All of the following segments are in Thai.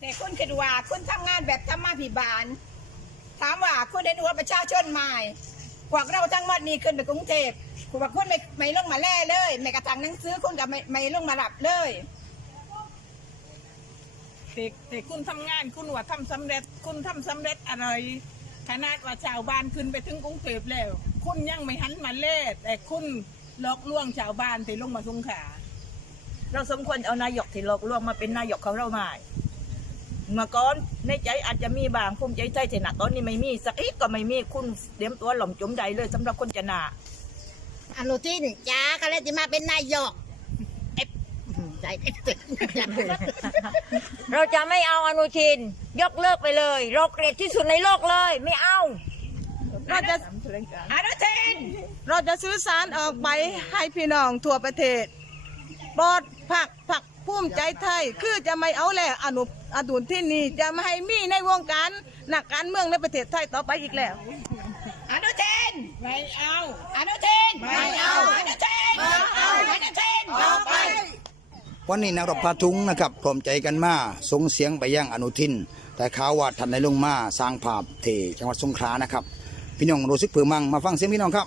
แต่คุณคิดว่าคุณทำงานแบบธรรมาภิบาล ถามว่าคุณได้ดูว่าประชาชนใหม่พวกเราทั้งหมดนี้ขึ้นไปกรุงเทพคุณว่าคุณไม่ไม่ลงมาแล่เลยไม่กระทั่งหนังสือคุณกับไม่ไม่ลงมารับเลยแต่แต่คุณทำงานคุณว่าทำสำเร็จ คุณทำสำเร็จอะไรขนาดว่าชาวบ้านขึ้นไปถึงกรุงเทพแล้ว คุณยังไม่หันมาเล่แต่คุณหลอกลวงชาวบ้านที่ลงมาสงขลา เราสมควรเอานายกที่หลอกลวงมาเป็นนายกของเราใหม่ เมื่อก่อนในใจอาจจะมีบางภูมิใจใจแต่ณตอนนี้ไม่มีสักอีกก็ไม่มีคุณเตรียมตัวหล่อมจมใจเลยสำหรับคนจะหนาอนุทินจ้าก็เลยจะมาเป็นนายกเอ๊ะใจเอ๊ะเราจะไม่เอาอนุทิน ยกเลิกไปเลย เราเกลียดที่สุดในโลกเลย ไม่เอาเราจะอนุทินเราจะซื้อสารออกไปให้พี่น้องทั่วประเทศบอดผักผัก ภูมิใจไทยคือจะไม่เอาแล้วอนุอดุลที่นี่จะไม่ให้มีในวงการนักการเมืองในประเทศไทยต่อไปอีกแล้วอนุทินไม่เอาอนุทินไม่เอาอนุทินไม่เอาอนุทินออกไปวันนี้นักรบพาทุงนะครับพร้อมใจกันมาส่งเสียงไปยังอนุทิน แต่ข่าวว่าท่านได้ลงมาสร้างภาพเทจังหวัดสงขลานะครับ พี่น้องรู้สึกเผือมังมาฟังเสียงพี่น้องครับ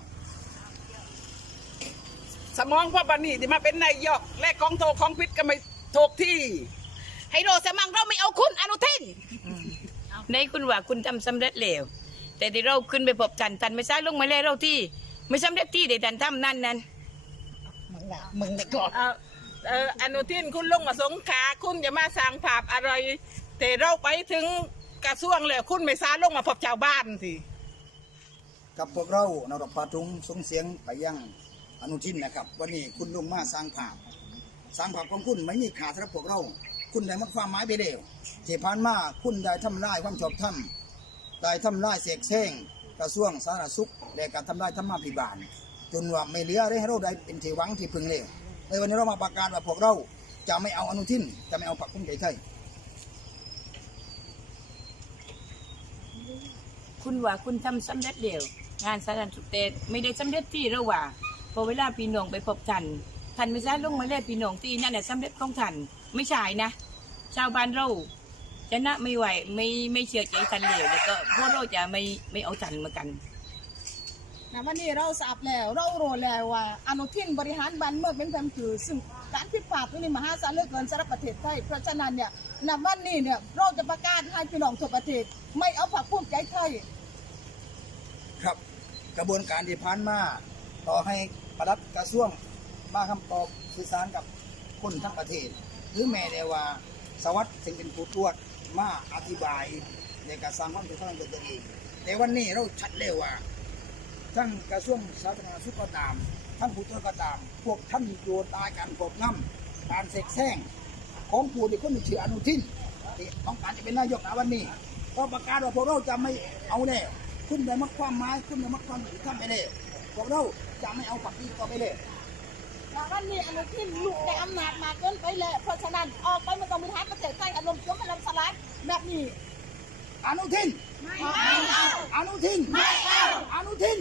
สมองพ่อบันนี่ที่มาเป็นนายกและกองโทของพิษก็ไม่ถกที่ ให้โรสมังเราไม่เอาคุณอนุทินในคุณว่าคุณทำสำเร็จแล้วแต่ที่เราขึ้นไปพบทันทันไม่ใช่ลงมาเลยเราที่ ไม่สำเร็จที่เดี๋ยวทันทำนั่นนั้นมึงน่ะมึงได้ก่อนเอ่อเอ่ออนุทินคุณลงมาสงขลาคุณจะมาสร้างภาพอะไรแต่เราไปถึงกระทรวงแล้วคุณไม่สาลงมาพบชาวบ้านสิกับพวกเรานักรบพาทุงส่งเสียงไปยัง อนุทินนะครับ วันนี้คุณลงมาสร้างภาพสร้างภาพของคุณไม่มีขาดสำหรับพวกเรา คุณได้มัดความหมายไปแล้วที่ผ่านมาคุณได้ทำลายความชอบธรรมได้ทำลายเสกแซงกระทรวงสาธารณสุขและการทำลายธรรมาภิบาล จนว่าไม่เหลืออะไรให้เราได้เป็นที่หวังที่พึงเลยในวันนี้เรามาประกาศว่าพวกเราจะไม่เอาอนุทินจะไม่เอาพรรคภูมิใจไทยคุณว่าคุณทำสำเร็จเดียวงานสาธารณสุขแต่ไม่ได้สำเร็จที่เราว่า พอเวลาพี่น้องไปพบทันทันไม่ใช่ลงมาเลยพี่น้องที่นั่นแหละสำเร็จของทันไม่ใช่นะ ชาวบ้านเราจะนะไม่ไหวไม่ไม่เชื่อใจทันเลยแล้วก็พวกเราจะไม่ไม่เอาทันเหมือนกันนะวันนี้เราทราบแล้วเรารู้แล้วว่าอนุทินบริหารบ้านเมืองเป็นแผ่นผือซึ่งการพิพาทตรงนี้มหาศาลเหลือเกินสำหรับประเทศไทยเพราะฉะนั้นเนี่ยณวันนี้เนี่ยเราจะประกาศให้พี่น้องทั่วประเทศ ไม่เอาผักภูมิใจไทยครับ กระบวนการที่ผ่านมาต่อให้ ปลัดกระทรวงมาคำตอบสื่อสารกับคนทั้งประเทศ หรือแม้แต่ว่าสวัสดิ์ซึ่งเป็นผู้ตรวจมาอธิบายในการสร้างความถูกต้องตัวเองแต่วันนี้เราชัดเลยว่าทั้งกระทรวงสาธารณสุขก็ตามทั้งผู้ตรวจก็ตาม พวกท่านโยนตายการกบน้ำการเสกแซงของผู้ที่คนมีชื่ออนุทินที่ต้องการจะเป็นนายกนะวันนี้ก็ประกาศว่าพวกเราจะไม่เอาแน่คุณได้มักความหมายคุณได้มักความถูกทำไปเลย พวกเราจะไม่เอาฝักนี้ต่อไปเลยณวันนี้อนุทินลุกได้อำนาจมากเกินไปแล้วเพราะฉะนั้นออกไปมันต้องบริหารประเทศไทยอารมณ์เสียอารมณ์สลายแบบนี้อนุทินไม่เอาอนุทินไม่เอาอนุทิน